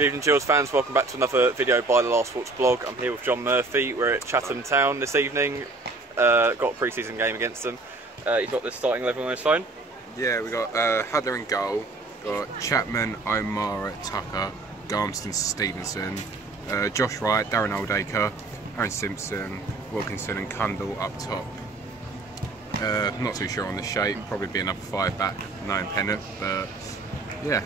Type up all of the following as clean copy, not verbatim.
Good evening, Gills fans. Welcome back to another video by the Last Sports blog. I'm here with John Murphy. We're at Chatham Town this evening. Got a pre-season game against them. He's got the starting 11 on his phone. Yeah, we got Hadler in goal. Got Chapman, O'Mara, Tucker, Garmston, Stevenson, Josh Wright, Darren Oldacre, Aaron Simpson, Wilkinson, and Cundall up top. Not too sure on the shape. Probably be another 5 back, knowing Pennant, but yeah.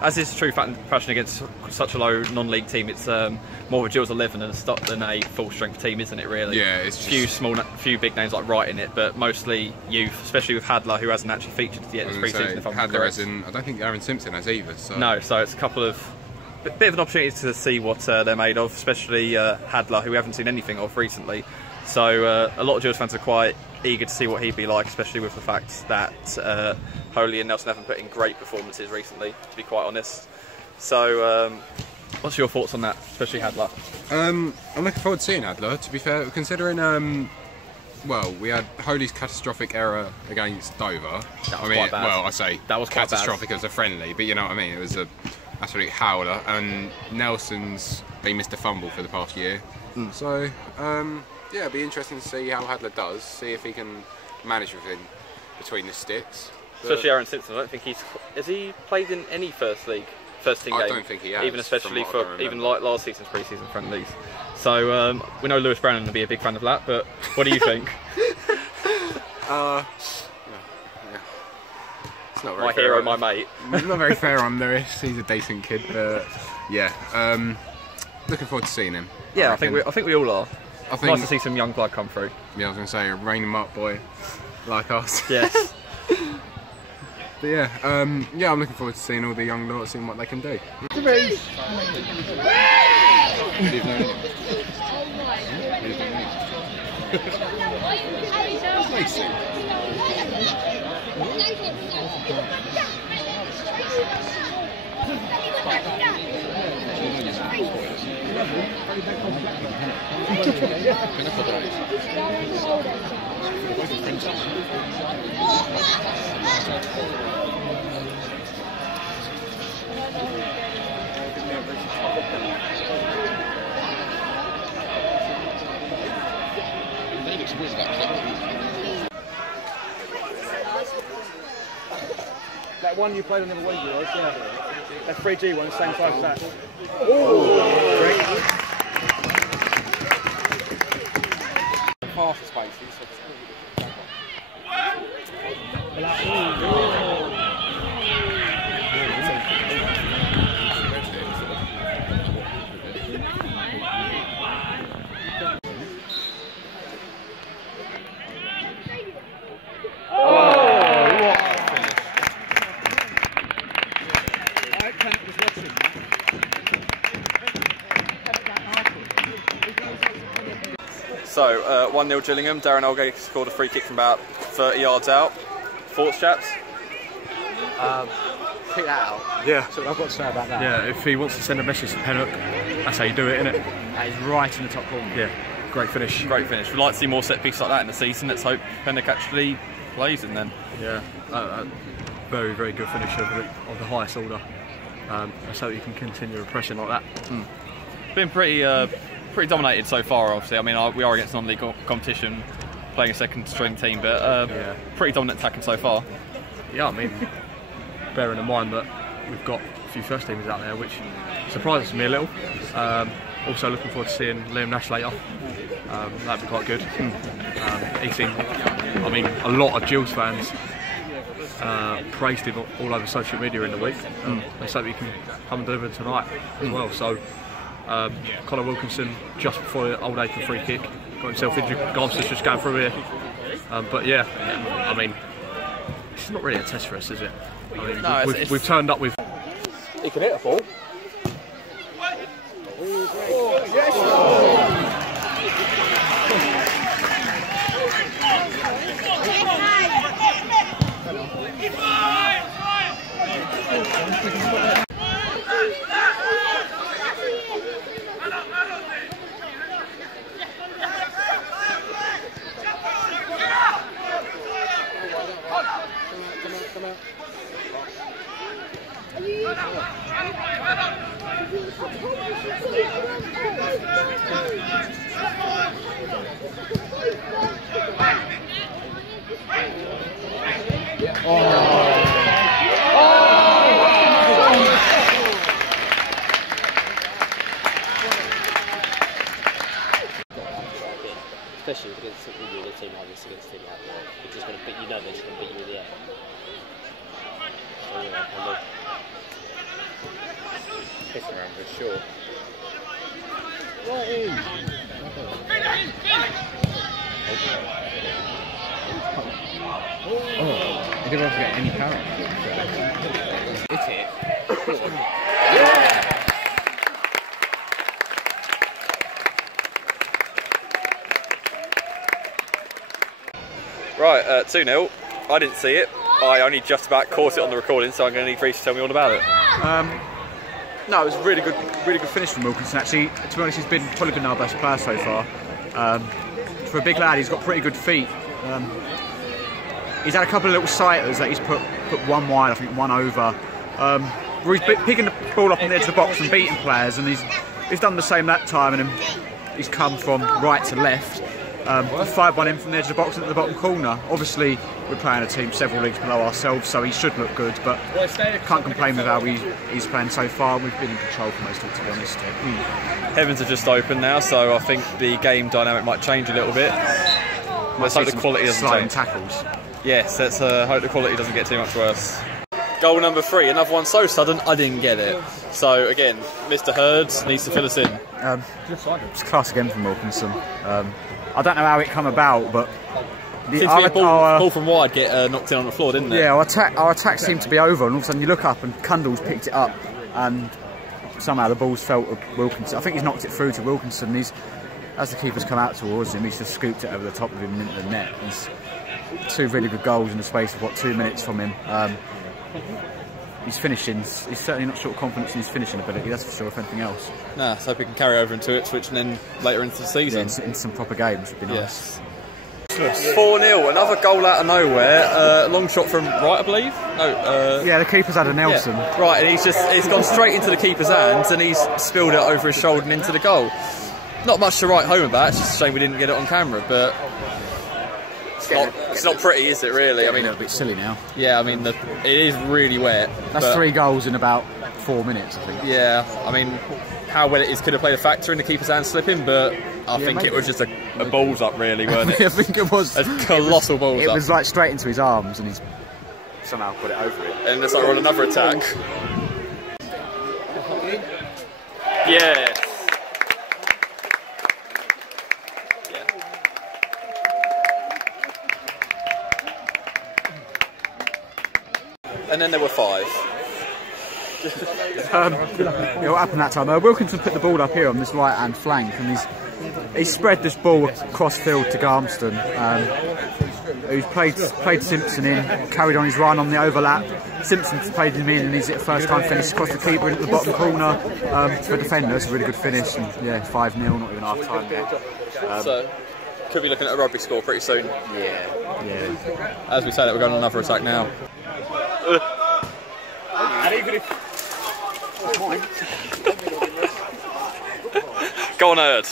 As is true fashion against such a low non-league team, it's more of a Gills 11 than a full-strength team, isn't it? Really, yeah. It's just few big names like Wright in it, but mostly youth, especially with Hadler, who hasn't actually featured yet this pre-season. Hadler hasn't. I don't think Aaron Simpson has either. So. No, so it's a couple of bit of an opportunity to see what they're made of, especially Hadler, who we haven't seen anything of recently. So a lot of Gills fans are quite eager to see what he'd be like, especially with the fact that Holy and Nelson haven't put in great performances recently, to be quite honest. So what's your thoughts on that, especially Hadler? I'm looking forward to seeing Hadler, to be fair, considering well, we had Holy's catastrophic error against Dover. That was quite bad. Well, I say that was catastrophic as a friendly, but you know what I mean, it was a absolute howler. And Nelson's been Mr. Fumble for the past year. So yeah, it'll be interesting to see how Hadler does, see if he can manage with him between the sticks. Especially Aaron Simpson, I don't think has he played in any first team game? I don't think he has. Even especially for like last season's pre-season friendlies. So we know Lewis Brown will be a big fan of that, but what do you think? Yeah. It's not very my fair hero, on, my mate. Not very fair on Lewis. He's a decent kid, but yeah. Looking forward to seeing him. Yeah, I think we all are. I think, nice to see some young blood come through. Yeah, I was going to say, a rain them up boy like us. Yes. But yeah, yeah, I'm looking forward to seeing all the young lot, seeing what they can do. That one you played on the other week, yeah. That 3G one, same size as that. Oh! Half spaces. So 1-0 Gillingham. Darren Oldacre scored a free kick from about 30 yards out. Thoughts, chaps? Pick that out. Yeah. That's what I've got to say about that. Yeah, if he wants to send a message to Pennant, that's how you do it, isn't it? That is right in the top corner. Yeah, great finish. Great finish. We'd like to see more set pieces like that in the season. Let's hope Pennant actually plays in them. Yeah, very, very good finish of the highest order. Let's hope you can continue a pressing like that. Been pretty dominated so far, obviously. I mean, we are against non-league competition, playing a second string team, but yeah, pretty dominant attacking so far. Yeah, I mean, bearing in mind that we've got a few first teamers out there, which surprises me a little. Also looking forward to seeing Liam Nash later. That'd be quite good. He seemed, I mean, a lot of Gills fans praised him all over social media in the week. Let's hope he can come and deliver tonight as well. So Connor Wilkinson, just before the Oldacre free kick, got himself injured. Garmston's just going through here. But yeah, I mean, it's not really a test for us, is it? I mean, no, we've turned up with. He can hit a ball. Come out. Especially against a team like this, against a team like that, they're just going to beat you. Know they're just going to beat you in the air. So yeah, kind of Pissing around for sure. Right in. Oh, he didn't have to get any power. Hit it. Right, 2-0. I didn't see it. I only just about caught it on the recording, so I'm going to need Reece to tell me all about it. No, it was a really good finish from Wilkinson. Actually, to be honest, he's probably been our best player so far. For a big lad, he's got pretty good feet. He's had a couple of little sighters that he's put one wide, I think one over. Where he's picking the ball up on the edge of the box and beating players, and he's done the same that time, and then he's come from right to left. 5-1 in from the edge of the box into the bottom corner. Obviously, we're playing a team several leagues below ourselves, so he should look good, but can't complain with how he's playing so far. We've been in control for most of it, to be honest. Heavens are just open now, so I think the game dynamic might change a little bit. Let's hope the quality doesn't change. Tackles. Yes, let's hope the quality doesn't get too much worse. Goal number 3, another one so sudden I didn't get it. So again, Mr. Hurd needs to fill us in. It's class again from Wilkinson. I don't know how it come about, but ball from wide get knocked in on the floor, didn't it? Yeah, our attack seemed to be over, and all of a sudden you look up and Cundall's picked it up, and somehow the ball's felt of Wilkinson. I think he's knocked it through to Wilkinson. As the keeper's come out towards him, he's just scooped it over the top of him into the net. There's 2 really good goals in the space of 2 minutes from him. He's finishing. He's certainly not short of confidence in his finishing ability, that's for sure, if anything else. Nah, so hope we can carry over into Ipswich and then later into the season. Yeah, in some proper games would be nice. Yes. 4-0, another goal out of nowhere. Long shot from right, I believe. No. Yeah, the keeper's had a Nelson. Yeah. Right, and it's gone straight into the keeper's hands, and he's spilled it over his shoulder and into the goal. Not much to write home about. It's just a shame we didn't get it on camera, but it's not pretty, is it? Really? I mean, a little bit silly now. Yeah, I mean, it is really wet. That's 3 goals in about 4 minutes, I think. Yeah, I mean, how well it is could have played a factor in the keeper's hand slipping, but I think maybe. It was just a balls up, really, weren't it? I think it was a colossal balls up. It was like straight into his arms, and he's somehow put it over it. And let's on another attack. Yeah. And then there were 5. What happened that time? Wilkinson put the ball up here on this right-hand flank, and he's spread this ball across field to Garmston, who's played Simpson in, carried on his run on the overlap. Simpson's played him in, and he's at first time finish across the keeper into the bottom corner for a defender. It's a really good finish, and yeah, 5-0, not even half time yet. So could be looking at a rugby score pretty soon. Yeah. As we say that, we're going on another attack now. And even if... Go on, Hurd.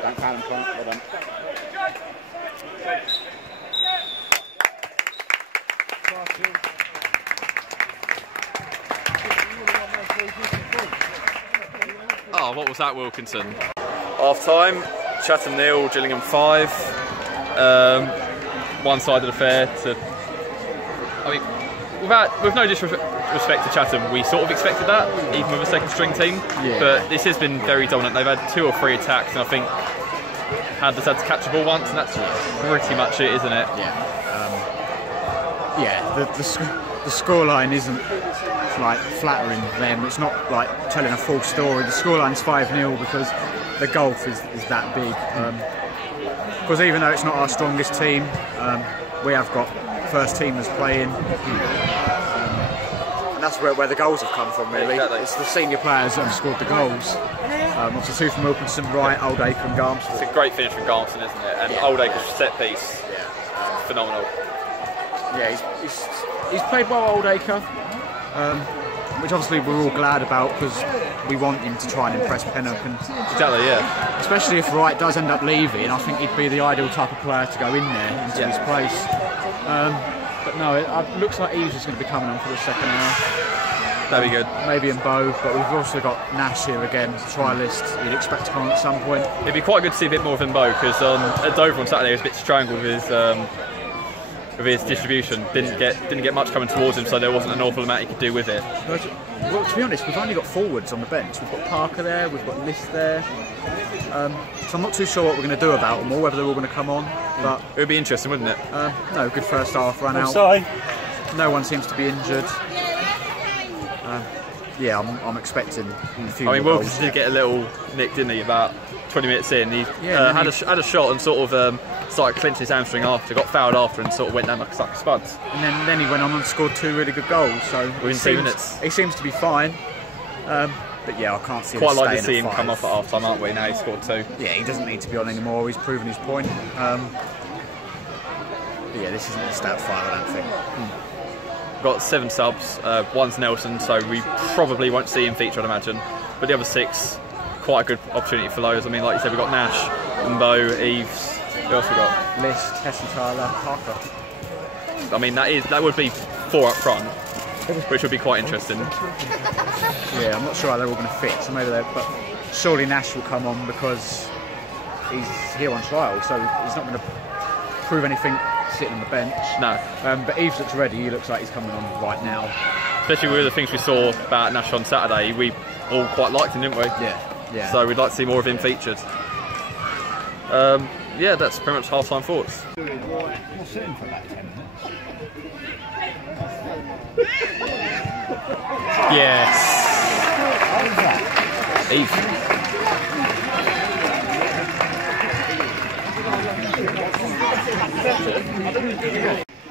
Thanks, Alan. Well done. Oh, what was that, Wilkinson? Half time, Chatham 0, Gillingham 5. One side of the fair to. I mean, with no disrespect to Chatham, we sort of expected that, even with a second string team. Yeah. But this has been very dominant. They've had 2 or 3 attacks, and I think Hadler's had to catch the ball once, and that's pretty much it, isn't it? Yeah. The scoreline isn't like flattering them. It's not like telling a full story. The scoreline's 5-0 because the gulf is that big. Because even though it's not our strongest team, we have got first teamers playing, and that's where the goals have come from, really. Exactly. It's the senior players that have scored the goals. Obviously 2 from Wilkinson, Wright, Oldacre and Garmston. It's a great finish from Garmston, isn't it? And Oldacre's set piece, phenomenal. Yeah, he's played well, Oldacre, which obviously we're all glad about, because we want him to try and impress Pennock, and Exactly, yeah. especially if Wright does end up leaving, I think he'd be the ideal type of player to go in there into his place. But no, it looks like Eves is going to be coming on for the second half. That'd be good. Maybe in Bow, but we've also got Nash here again, trialist. You'd expect to come on at some point. It'd be quite good to see a bit more of Bow, because at Dover on Saturday he was a bit strangled with his distribution. Didn't get much coming towards him, so there wasn't an awful amount he could do with it. Well, to be honest, we've only got forwards on the bench. We've got Parker there, we've got List there. So I'm not too sure what we're going to do about them, or whether they're all going to come on. But it would be interesting, wouldn't it? No, good first half run out. Sorry. No one seems to be injured. Yeah, I'm expecting a few. I mean, more Wilkins goals. did get a little nick, didn't he? About 20 minutes in, he Yeah, had a shot and sort of started clenching his hamstring after, got fouled after, and sort of went down like a sack of spuds. And then he went on and scored 2 really good goals. So Within 2 minutes. he seems to be fine. But yeah, I can't see him Quite like to staying see at him 5. come off at half time, aren't we? Now he scored 2. Yeah, he doesn't need to be on anymore. He's proven his point. But yeah, this isn't a stat 5, I don't think. Got 7 subs, 1's Nelson, so we probably won't see him feature, I'd imagine. But the other 6, quite a good opportunity for those. I mean, like you said, we've got Nash, Mbo, Eves. Who else we got? List, Heston Tyler, Parker. I mean, that would be 4 up front, which would be quite interesting. Yeah, I'm not sure how they're all going to fit. So maybe but surely Nash will come on because he's here on trial, so he's not going to prove anything sitting on the bench. No. But Eves looks ready. He looks like he's coming on right now. Especially with the things we saw about Nash on Saturday, we all quite liked him, didn't we? Yeah. So we'd like to see more of him featured. Yeah, that's pretty much half-time thoughts. We're sitting for about 10 minutes. Yes. How was that?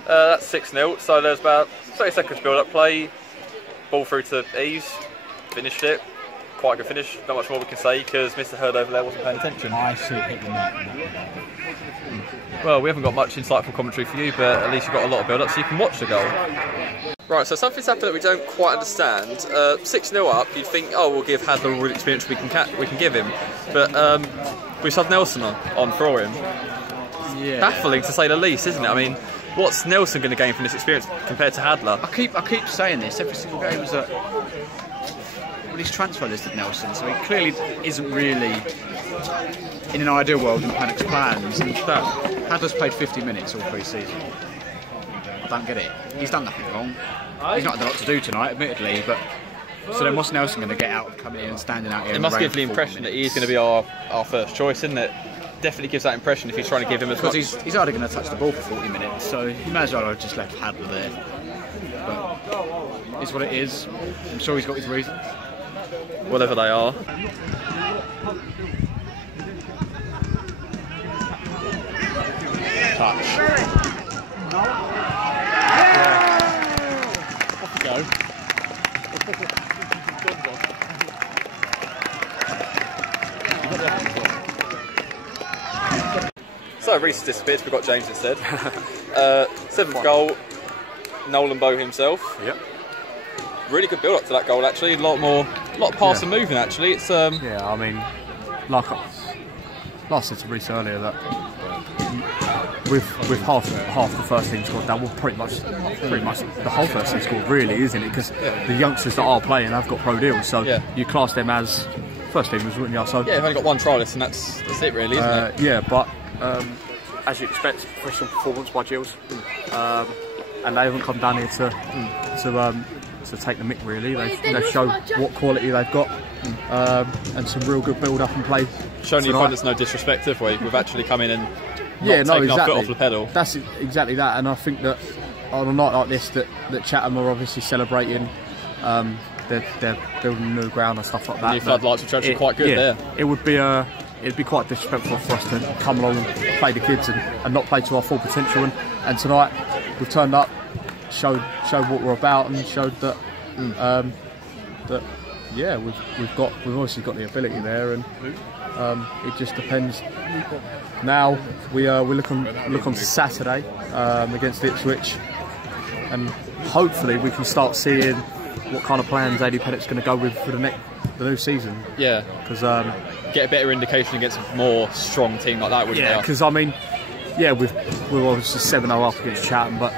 That's 6-0, so there's about 30 seconds build-up play. Ball through to Eves, finished it. Quite a good finish, not much more we can say because Mr. Hurd over there wasn't paying attention. I see it hit the net. Well, we haven't got much insightful commentary for you, but at least you've got a lot of build-up so you can watch the goal. Right, so something's happened that we don't quite understand. 6-0 up, you'd think, oh, we'll give Hadler all the experience we can give him. But we've had Nelson on for him. Yeah. Baffling to say the least, isn't it? I mean, what's Nelson going to gain from this experience compared to Hadler? I keep saying this every single game is that. Well, he's transfer listed Nelson, so he clearly isn't really in an ideal world in Pennock's plans. And Hadler's played 50 minutes all pre-season. I don't get it. He's done nothing wrong. He's not had a lot to do tonight, admittedly, but so then what's Nelson going to get out of coming in and standing out here? It must give the impression that he's going to be our first choice, isn't it? Definitely gives that impression if he's trying to give him as much. Because he's hardly going to touch the ball for 40 minutes, so you may as well have just left Hadler there. But it's what it is. I'm sure he's got his reasons. Whatever they are. Touch. Off you go. So Reece disappeared, we've got James instead. 7th goal, Nolan Bow himself. Yep. Really good build up to that goal actually, a lot of pass and moving actually. It's Yeah, I mean, like I said to Reece earlier, that with half the first team squad, that will pretty much the whole first team squad really, isn't it? Because the youngsters that are playing have got pro deals, so you class them as first teamers, wouldn't you? So yeah, they've only got 1 trialist and that's it really, isn't it? Yeah, but as you expect, professional performance by Gills, and they haven't come down here to take the mick really. They've shown what quality they've got, and some real good build up and play. Showing you find us no disrespect, have we? We've actually come in and taken our foot off the pedal. That's exactly that, and I think that on a night like this, that Chatham are obviously celebrating. They're building a new ground and stuff like that. New floodlights, which are actually quite good there. It'd be quite disrespectful for us to come along and play the kids and not play to our full potential. And tonight we've turned up, showed what we're about, and showed that we've obviously got the ability there, and it just depends. Now we look on Saturday against Ipswich, and hopefully we can start seeing what kind of plans AD Pennock's going to go with for the the new season. Yeah, because get a better indication against a more strong team like that, wouldn't you? Yeah, because I mean, yeah, we're obviously 7-0 up against Chatham, but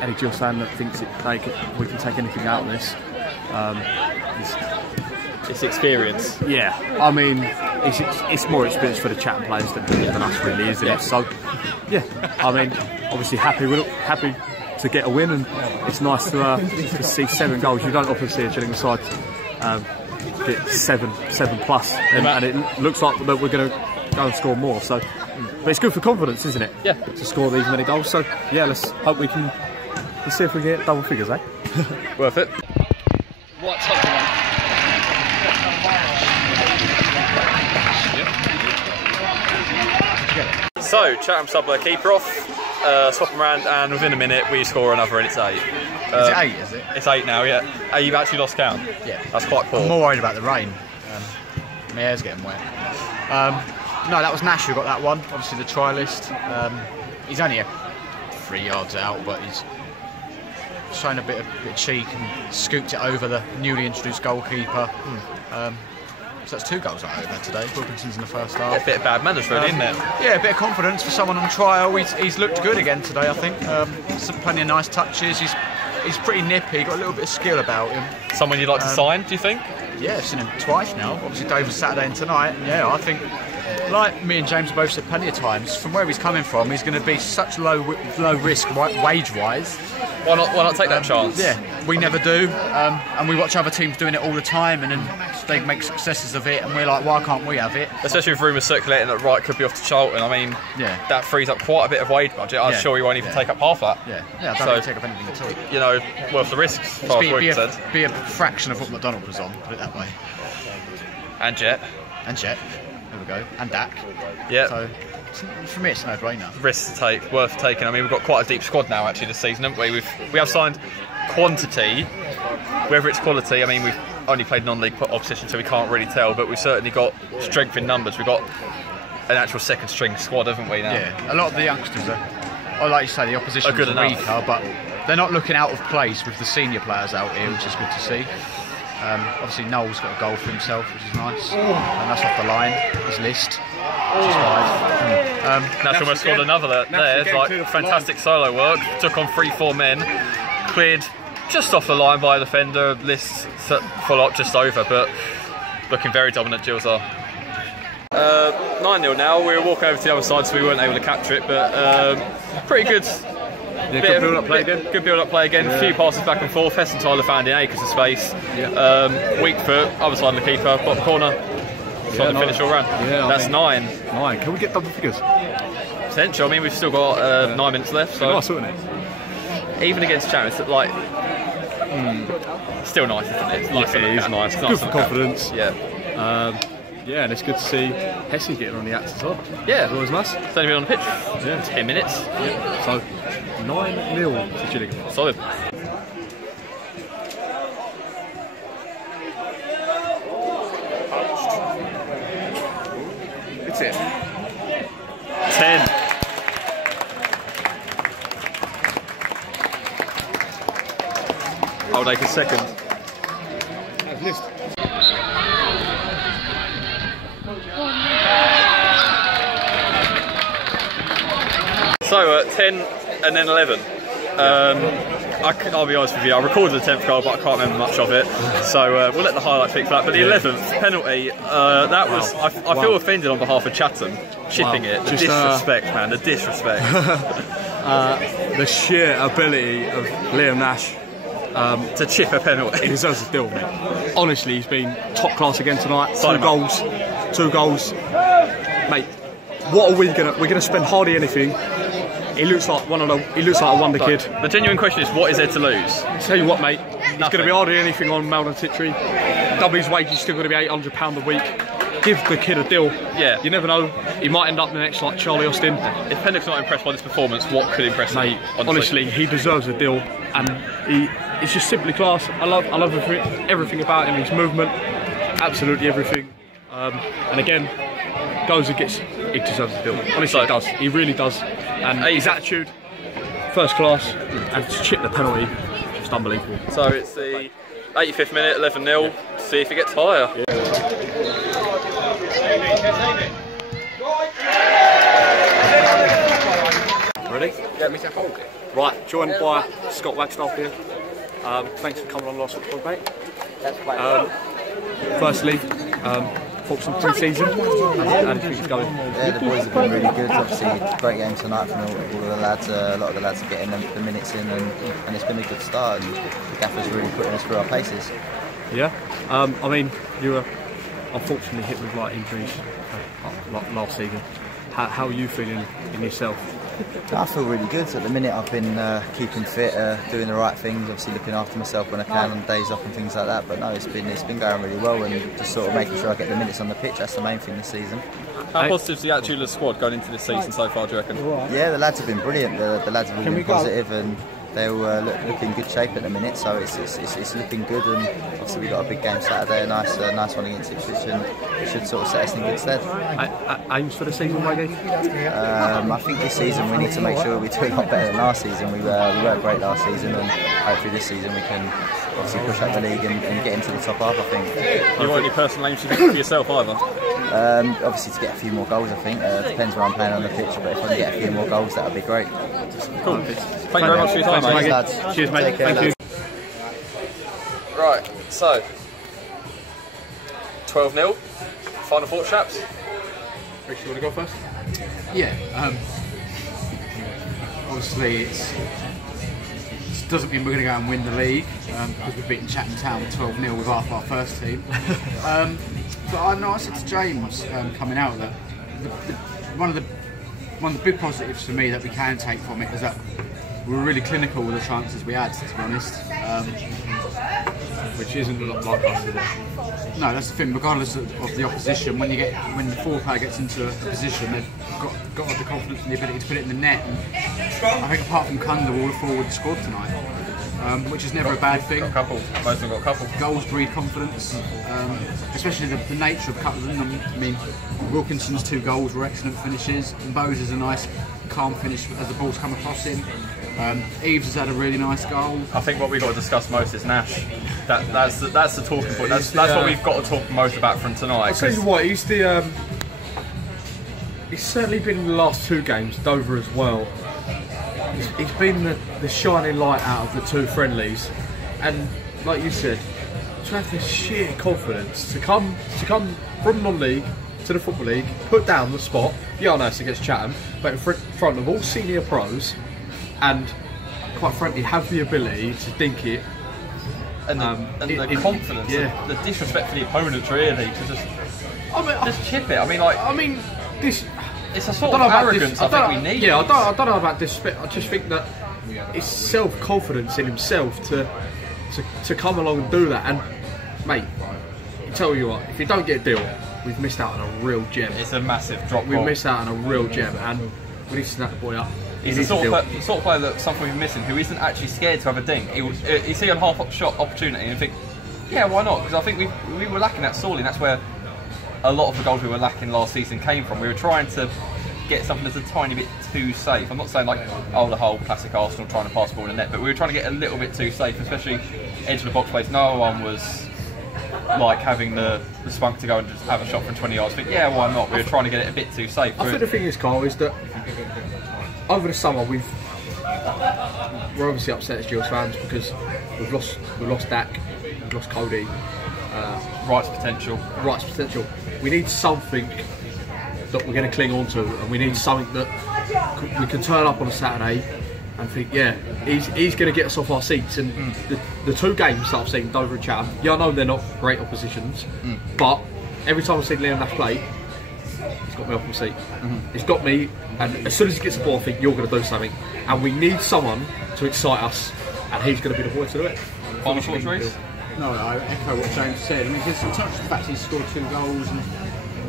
any Gills fan that thinks we can take anything out of this, it's experience. Yeah, I mean, it's more experience for the Chatham players than us, really, isn't it? So, yeah, I mean, obviously happy to get a win, and it's nice to see 7 goals. You don't often see a Gillingham side get 7 plus, and it looks like that we're going to go and score more. So, but it's good for confidence, isn't it? Yeah, to score these many goals. So, yeah, let's hope we can. Let's see if we get double figures, eh? Worth it. What's happening? So, Chatham sub their keeper off, swap them around, and within a minute we score another, and it's 8. Is it 8, is it? It's 8 now, yeah. You've actually lost count? Yeah. That's quite poor. I'm more worried about the rain. My hair's getting wet. No, that was Nash who got that one. Obviously the trialist. He's only 3 yards out, but he's shown a bit of cheek and scooped it over the newly introduced goalkeeper. So that's 2 goals out of there today. Wilkinson's in the first half. A bit of bad manners, really, isn't it? Yeah, a bit of confidence for someone on trial. He's looked good again today, I think. Plenty of nice touches. He's pretty nippy. Got a little bit of skill about him. Someone you'd like to sign, do you think? Yeah, I've seen him twice now. Obviously, Dover Saturday and tonight. And yeah, I think, like me and James have both said plenty of times, from where he's coming from, he's going to be such low risk wage-wise. Why not take that chance? Yeah, we never do, and we watch other teams doing it all the time, and then they make successes of it, and we're like, why can't we have it? Especially with rumours circulating that Wright could be off to Charlton. I mean, yeah, that frees up quite a bit of wage budget. I'm sure he won't even take up half that. Yeah, I don't think take up anything at all. You know, worth the risks, as far as we're concerned. Be a fraction of what McDonald was on, put it that way. And Jet. There we go. And Dak. Yeah. So, for me, it's a no-brainer. Risks to take, worth taking. I mean, we've got quite a deep squad now, actually, this season, haven't we? We have signed quantity, whether it's quality. I mean, we've only played non-league opposition, so we can't really tell, but we've certainly got strength in numbers. We've got an actual second-string squad, haven't we, now? Yeah, a lot of the youngsters are, like you say, the opposition is weaker, but they're not looking out of place with the senior players out here, which is good to see. Obviously, Noel's got a goal for himself, which is nice, and that's off the line. His list, which is nice. Nash almost scored another there. It's like fantastic solo work. Took on 3-4 men, cleared just off the line by a defender. List full up just over, but looking very dominant. Gills are 9-0 now. We were walking over to the other side, so we weren't able to capture it, but pretty good. Yeah, good build-up play again. Good build-up play again. A few passes back and forth. Hess and Tyler found in acres of space. Yeah. Weak foot, other side of the keeper, bottom corner. Trying to finish all round. Yeah, that's 9. Can we get double figures? Potential. I mean, we've still got 9 minutes left. So nice, isn't it? Even against Chatham, it's like still nice, isn't it? It's nice. It is nice. It's good for confidence. Yeah. Yeah, and it's good to see Hesse getting on the axe as well. Yeah, it's always nice. It's only been on the pitch. Yeah, 10 minutes. Yeah. So 9-0 to Gillingham. Solid. It's it. 10. I'll take a second. I've missed. So 10 and then 11. I'll be honest with you, I recorded the 10th goal, but I can't remember much of it. So we'll let the highlights speak for that. But the 11th penalty, that was, I feel offended on behalf of Chatham, chipping it. The disrespect, man, the disrespect. The sheer ability of Liam Nash to chip a penalty. He deserves a deal, mate. Honestly, he's been top class again tonight. Two goals. Mate, what are we gonna? We're gonna spend hardly anything. He looks like he looks like a wonder kid. The genuine question is, what is there to lose? Tell you what, mate. It's going to be hardly anything on Malden Titchery. W's wage is still going to be £800 a week. Give the kid a deal. Yeah. You never know. He might end up the next like Charlie Austin. If Pennock's not impressed by this performance, what could impress him? Mate, honestly, he deserves a deal, and he's just simply class. I love everything about him. His movement, absolutely everything. And again, goes and gets. He deserves a deal. Honestly, he does. He really does. And his attitude, first class, and to chip the penalty, just unbelievable. So it's the 85th minute, 11-0. See if it gets higher. Ready? Yeah. Right, joined by Scott Wagstaff here. Thanks for coming on last week's mate. Firstly, thoughts on pre-season and things going? Yeah, the boys have been really good. Obviously, great game tonight from all of the lads. A lot of the lads are getting the minutes in, and it's been a good start. And the gaffer's really putting us through our paces. Yeah. I mean, you were unfortunately hit with like injuries last season. How are you feeling in yourself? I feel really good. At the minute I've been keeping fit, doing the right things, obviously looking after myself when I can on days off and things like that. But no, it's been going really well, and just sort of making sure I get the minutes on the pitch. That's the main thing this season. How positive is the attitude of the squad going into this season so far, do you reckon? Yeah, the lads have been brilliant. The lads have all been positive, and they all look in good shape at the minute. So it's looking good, and obviously we've got a big game Saturday, a nice one against Ipswich, and it should sort of set us in good stead. Aims for the season, maybe? I think this season we need to make sure we do a lot better than last season. We were great last season, and hopefully this season we can obviously push up the league and get into the top half, I think. You want any personal aims for yourself either? Obviously to get a few more goals, I think. Depends where I'm playing on the pitch, but if I can get a few more goals, that would be great. Cool. Thank you very much for your time, mate. Thanks, lads. Cheers, mate. Thank you. Right, so 12-0. Final thoughts, chaps? Rich, you want to go first? Yeah, obviously it doesn't mean we're going to go and win the league because we've beaten Chatham Town 12-0 with half our first team. But I know I said to James coming out that one of the big positives for me that we can take from it is that we were really clinical with the chances we had, to be honest. Which isn't a lot like us, is it? No, that's the thing. Regardless of the opposition, when the forward player gets into a position, they've got the confidence and the ability to put it in the net. And I think apart from Kunda, all the forwards scored tonight, which is never a bad thing. Got a couple. Most of them got a couple. Goals breed confidence, especially the nature of a couple of them. I mean, Wilkinson's 2 goals were excellent finishes, and Bowes is a nice, calm finish as the ball's come across him. Eves has had a really nice goal. I think what we've got to discuss most is Nash. That's the talking point. That's what we've got to talk most about from tonight. I'll tell you what, he's certainly been in the last 2 games, Dover as well. He's been the shining light out of the 2 friendlies, and like you said, to have the sheer confidence to come from non-league to the Football League, put down the spot. Yeah, I know it's against Chatham, but in front of all senior pros, and quite frankly have the ability to dink it. And the confidence, yeah. the disrespect for the opponents, really, to just chip it. This. It's a sort of arrogance I think we need. Yeah, I don't know about disrespect. I just think that it's self-confidence in himself to come along and do that. And mate, I tell you what, if you don't get a deal, we've missed out on a real gem. It's a massive drop. We've missed out on a real gem, and we need to snap the boy up. He's the sort of player that something we're missing, who isn't actually scared to have a dink. You see a half-shot opportunity and think, yeah, why not? Because I think we were lacking that sorely, and that's where a lot of the goals we were lacking last season came from. We were trying to get something that's a tiny bit too safe. I'm not saying like, oh, the whole classic Arsenal trying to pass the ball in the net, but we were trying to get a little bit too safe, especially edge of the box place. No one was like having the spunk to go and just have a shot from 20 yards. But yeah, why not? We were trying to get it a bit too safe. I think the thing is, Carl, is that over the summer we're obviously upset as Gills fans because we've lost Dak, we've lost Cody. Rights potential. We need something that we're going to cling on to, and we need something that we can turn up on a Saturday and think, yeah, he's going to get us off our seats. And the 2 games that I've seen, Dover and Chatham, yeah, I know they're not great oppositions, but every time I've seen Liam Nash play, he's got me off my seat. He's got me, and as soon as he gets the ball, I think you're going to do something, and we need someone to excite us, and he's going to be the boy to do it. Final thoughts, Reece? No, I echo what James said. I mean, just in touch the fact he's scored 2 goals and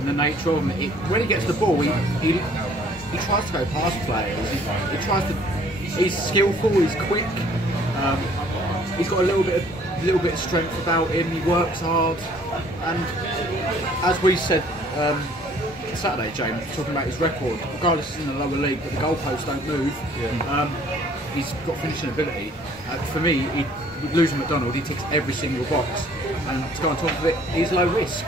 the nature of him. When he gets the ball, he tries to go past players. He tries to. He's skillful. He's quick. He's got a little bit of strength about him. He works hard, and as we said Saturday, James, talking about his record, regardless it's in the lower league, but the goalposts don't move. he's got finishing ability. For me, losing McDonald, he ticks every single box, and to go on top of it, he's low risk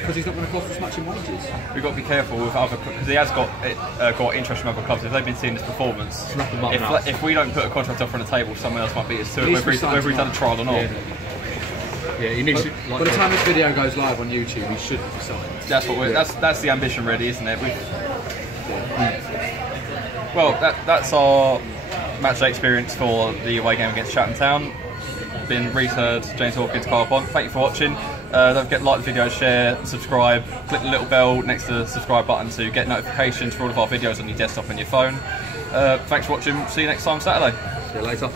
because he's not going to cost us much in wages. We've got to be careful with other, because he has got interest from other clubs. If they've been seeing this performance, if we don't put a contract offer on the table, someone else might beat us to it, whether he's done a trial or not. Yeah, he needs to. By the time this video goes live on YouTube, we should have signed. That's what that's the ambition, really, isn't it? Well, that's our matchday experience for the away game against Chatham Town. Been Reese Hurd, James Hawkins, Carl Pond. Thank you for watching. Don't forget to like the video, share, subscribe, click the little bell next to the subscribe button to get notifications for all of our videos on your desktop and your phone. Thanks for watching. See you next time Saturday. See you later.